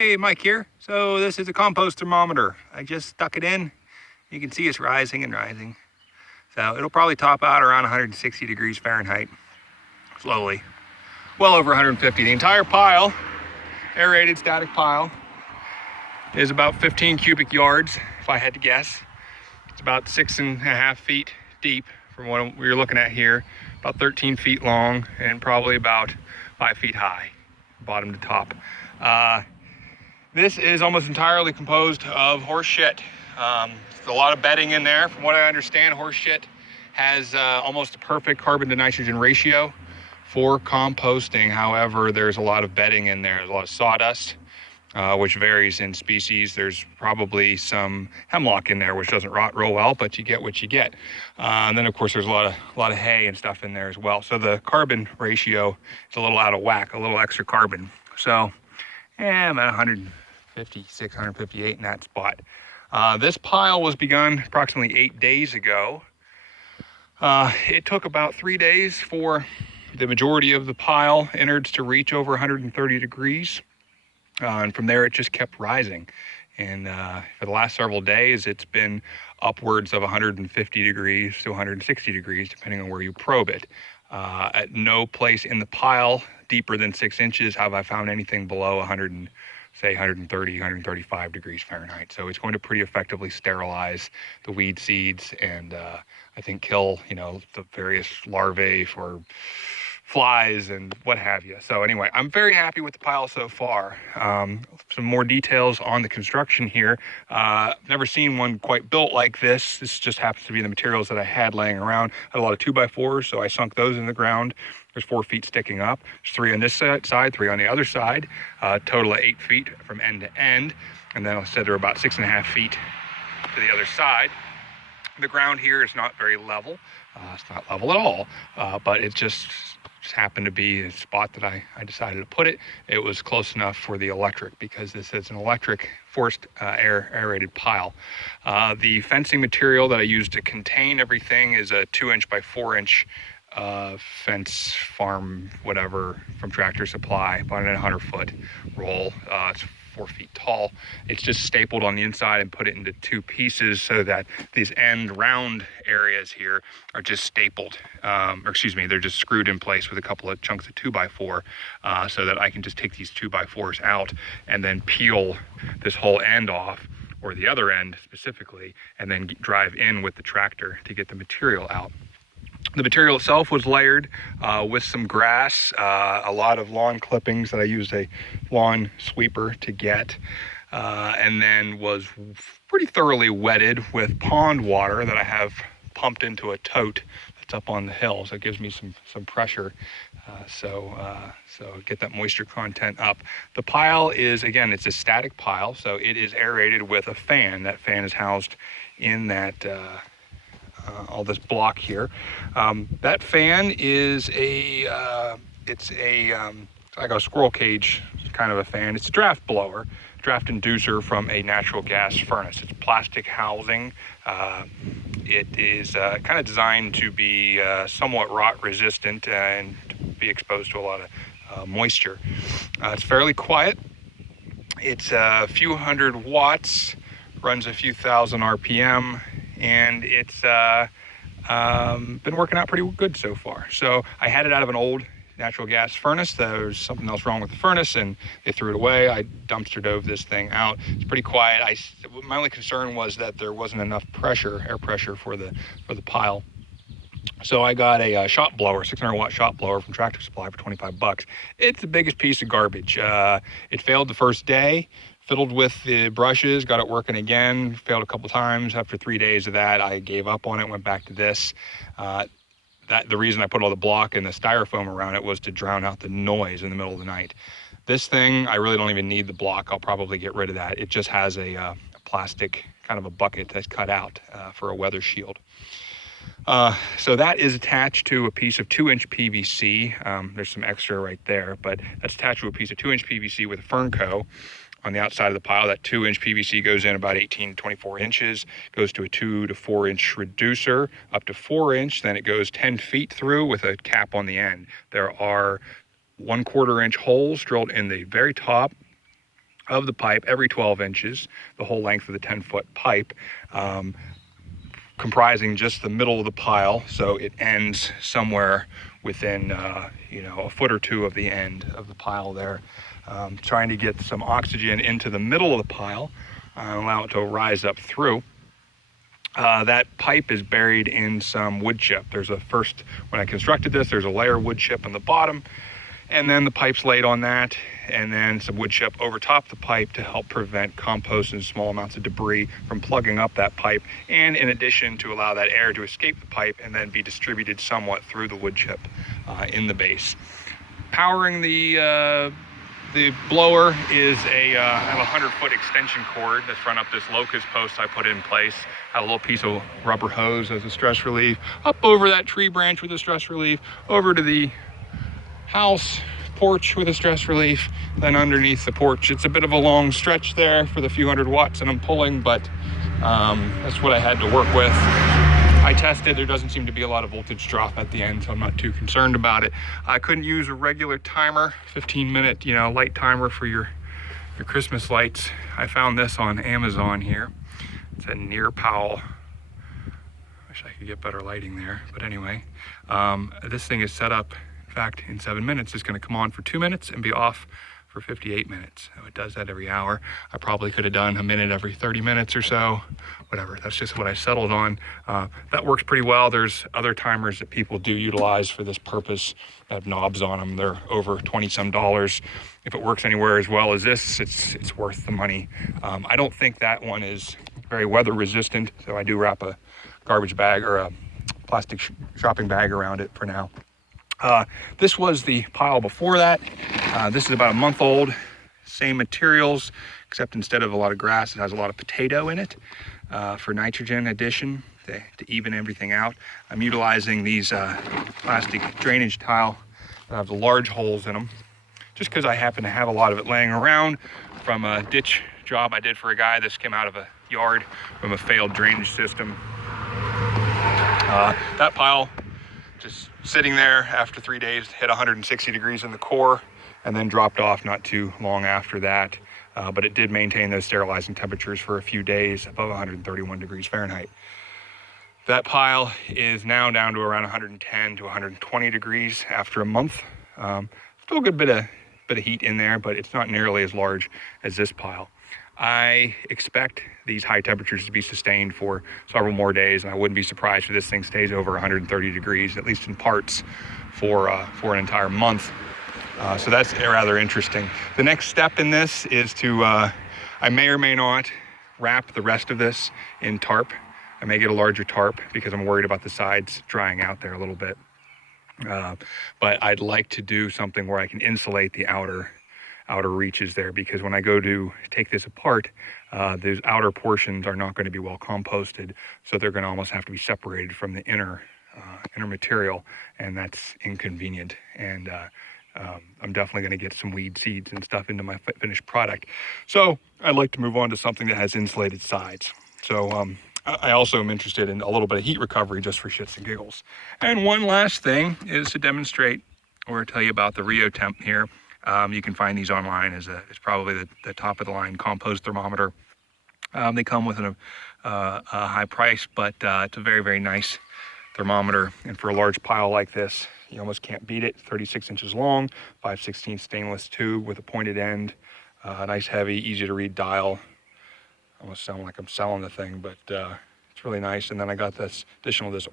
Hey, Mike here. So this is a compost thermometer. I just stuck it in. You can see it's rising and rising. So it'll probably top out around 160 degrees Fahrenheit, slowly. Well over 150. The entire pile, aerated static pile, is about 15 cubic yards, if I had to guess. It's about 6.5 feet deep from what we're looking at here, about 13 feet long, and probably about 5 feet high, bottom to top. This is almost entirely composed of horse shit. There's a lot of bedding in there. From what I understand, horse shit has almost a perfect carbon to nitrogen ratio for composting. However, there's a lot of bedding in there. There's a lot of sawdust, which varies in species. There's probably some hemlock in there, which doesn't rot real well, but you get what you get. And then, of course, there's a lot of hay and stuff in there as well. So the carbon ratio is a little out of whack, a little extra carbon. So yeah, about 156, 158 in that spot. This pile was begun approximately 8 days ago. It took about 3 days for the majority of the pile innards to reach over 130 degrees. And from there, it just kept rising. And for the last several days, it's been upwards of 150 degrees to 160 degrees, depending on where you probe it. At no place in the pile deeper than 6 inches have I found anything below 130, 135 degrees Fahrenheit. So it's going to pretty effectively sterilize the weed seeds and I think kill, the various larvae for flies and what have you. So anyway, I'm very happy with the pile so far. Some more details on the construction here. Never seen one quite built like this. This just happens to be the materials that I had laying around. I had a lot of 2x4s, so I sunk those in the ground. There's 4 feet sticking up. There's 3 on this side, 3 on the other side. Total of 8 feet from end to end. And then I said they're about 6.5 feet to the other side. The ground here is not very level. It's not level at all, but it just happened to be a spot that I decided to put it. It was close enough for the electric because this is an electric forced aerated pile. The fencing material that I used to contain everything is a 2-inch by 4-inch fence farm, whatever, from Tractor Supply, about a 100-foot roll. It's 4 feet tall. It's just stapled on the inside and put it into 2 pieces so that these end round areas here are just stapled, they're just screwed in place with a couple of chunks of 2x4 so that I can just take these 2x4s out and then peel this whole end off, or the other end specifically, and then drive in with the tractor to get the material out. The material itself was layered with some grass, a lot of lawn clippings that I used a lawn sweeper to get, and then was pretty thoroughly wetted with pond water that I have pumped into a tote that's up on the hill, so it gives me some pressure, so get that moisture content up. The pile is, again, it's a static pile, so it is aerated with a fan. That fan is housed in that all this block here. That fan is like a squirrel cage kind of a fan. It's a draft blower, draft inducer from a natural gas furnace. It's plastic housing. It is kind of designed to be somewhat rot resistant and to be exposed to a lot of moisture. It's fairly quiet. It's a few hundred watts, runs a few thousand RPM, and it's been working out pretty good so far. So I had it out of an old natural gas furnace. There was something else wrong with the furnace and they threw it away. I dumpster dove this thing out. It's pretty quiet. My only concern was that there wasn't enough pressure, air pressure for the pile. So I got a shop blower, 600 watt shop blower from Tractor Supply for 25 bucks. It's the biggest piece of garbage. It failed the first day. Fiddled with the brushes, got it working again, failed a couple times. After 3 days of that, I gave up on it, went back to this. The reason I put all the block and the styrofoam around it was to drown out the noise in the middle of the night. This thing, I really don't even need the block. I'll probably get rid of that. It just has a plastic kind of a bucket that's cut out for a weather shield. So that is attached to a piece of 2-inch PVC. There's some extra right there, but that's attached to a piece of 2-inch PVC with a Fernco on the outside of the pile. That 2-inch PVC goes in about 18 to 24 inches, goes to a 2 to 4 inch reducer, up to 4 inch, then it goes 10 feet through with a cap on the end. There are 1/4 inch holes drilled in the very top of the pipe every 12 inches, the whole length of the 10-foot pipe, comprising just the middle of the pile, so it ends somewhere within a foot or two of the end of the pile there. Trying to get some oxygen into the middle of the pile and allow it to rise up through. That pipe is buried in some wood chip. When I constructed this, there's a layer of wood chip on the bottom, and then the pipe's laid on that, and then some wood chip over top the pipe to help prevent compost and small amounts of debris from plugging up that pipe, and in addition to allow that air to escape the pipe and then be distributed somewhat through the wood chip in the base. Powering the blower is I have a 100-foot extension cord that's run up this locust post I put in place. I have a little piece of rubber hose as a stress relief, up over that tree branch with a stress relief, over to the house porch with a stress relief, then underneath the porch. It's a bit of a long stretch there for the few hundred watts that I'm pulling, but that's what I had to work with. I tested, there doesn't seem to be a lot of voltage drop at the end, so I'm not too concerned about it. I couldn't use a regular timer, 15-minute, light timer for your Christmas lights. I found this on Amazon here. It's a Near Powell. Wish I could get better lighting there, but anyway, this thing is set up. In fact, in 7 minutes, it's going to come on for 2 minutes and be off for 58 minutes. So it does that every hour. I probably could have done a minute every 30 minutes or so, whatever. That's just what I settled on. That works pretty well. There's other timers that people do utilize for this purpose that have knobs on them. They're over $20-some. If it works anywhere as well as this, it's worth the money. I don't think that one is very weather resistant, so I do wrap a garbage bag or a plastic shopping bag around it for now. This was the pile before that. This is about a month old. Same materials, except instead of a lot of grass, it has a lot of potato in it for nitrogen addition to even everything out. I'm utilizing these plastic drainage tile that have the large holes in them, just because I happen to have a lot of it laying around from a ditch job I did for a guy. This came out of a yard from a failed drainage system. That pile, just sitting there after 3 days, hit 160 degrees in the core and then dropped off not too long after that. But it did maintain those sterilizing temperatures for a few days above 131 degrees Fahrenheit. That pile is now down to around 110 to 120 degrees after a month. Still a good bit of heat in there, but it's not nearly as large as this pile. I expect these high temperatures to be sustained for several more days, and I wouldn't be surprised if this thing stays over 130 degrees, at least in parts, for an entire month. So that's rather interesting. The next step in this is to, I may or may not wrap the rest of this in tarp. I may get a larger tarp because I'm worried about the sides drying out there a little bit. But I'd like to do something where I can insulate the outer reaches there, because when I go to take this apart, those outer portions are not going to be well composted, so they're going to almost have to be separated from the inner material, and that's inconvenient. And I'm definitely going to get some weed seeds and stuff into my finished product. So I'd like to move on to something that has insulated sides. So I also am interested in a little bit of heat recovery just for shits and giggles. And one last thing is to demonstrate or tell you about the Rio Temp here. You can find these online. It's probably the top of the line compost thermometer. They come with a high price, but it's a very, very nice thermometer. And for a large pile like this, you almost can't beat it. 36 inches long, 5/16 stainless tube with a pointed end, nice heavy, easy to read dial. Almost sound like I'm selling the thing, but it's really nice. And then I got this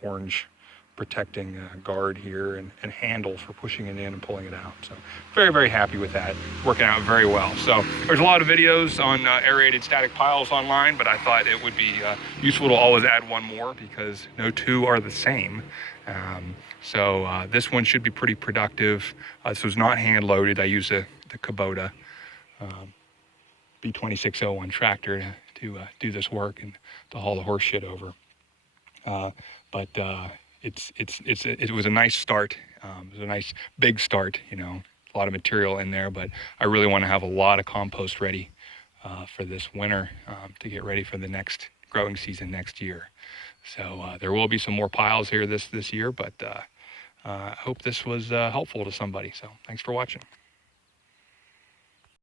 orange protecting guard here and handle for pushing it in and pulling it out. So very, very happy with that. Working out very well. So there's a lot of videos on aerated static piles online, but I thought it would be useful to always add one more because no two are the same. So this one should be pretty productive. This was not hand loaded. I used the Kubota B2601 tractor to do this work and to haul the horse shit over. It was a nice start. It was a nice big start, a lot of material in there, but I really want to have a lot of compost ready for this winter to get ready for the next growing season next year. So there will be some more piles here this year, but I hope this was helpful to somebody. So thanks for watching.